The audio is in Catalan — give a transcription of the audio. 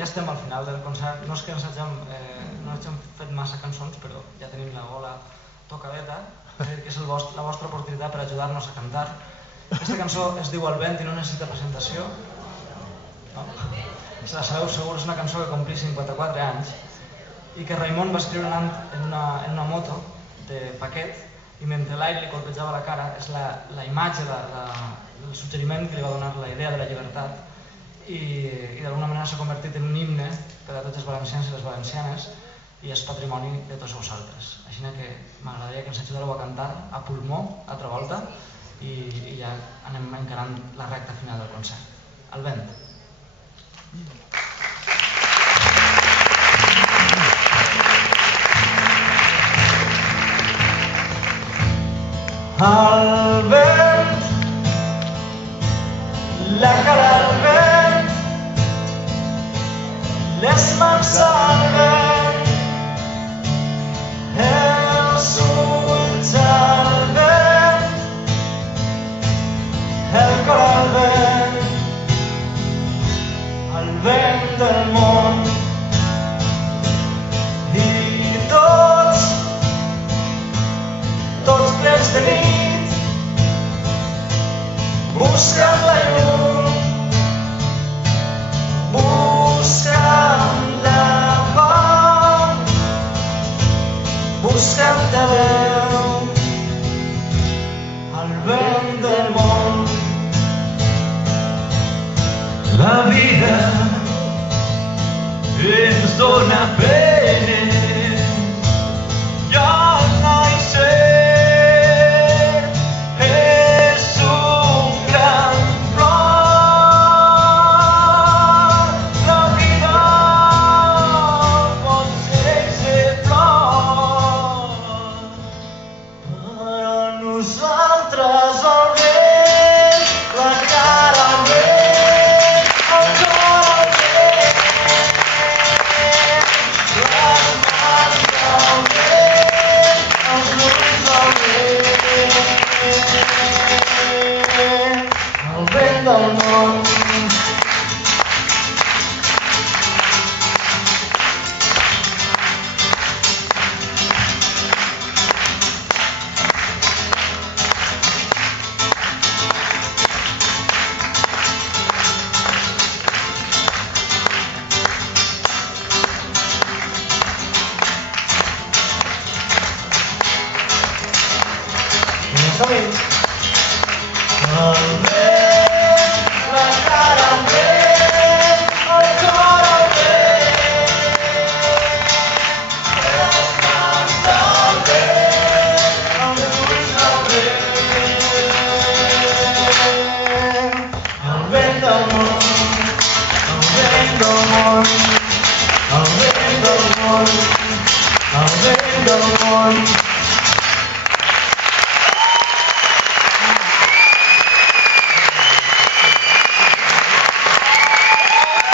Ja estem al final del concert. No és que no hagin fet massa cançons, però ja tenim la gola tocadeta, que és la vostra oportunitat per ajudar-nos a cantar. Aquesta cançó es diu El vent i no necessita presentació. Se la sabeu segur, és una cançó que complí 54 anys i que Raimon va escriure anant en una moto de paquet i mentre l'aire li colpejava la cara és la imatge, el suggeriment que li va donar la idea de la llibertat i d'alguna manera s'ha convertit en un himne per a tots els valencians i les valencianes i és patrimoni de tots vosaltres. Així que m'agradaria que ens ajudeu a cantar a pulmó altra volta i ja anem encarant la recta final del concert. El vent. El vent, la cara al vent, les mans al vent, els ulls al vent, el cor al vent del món.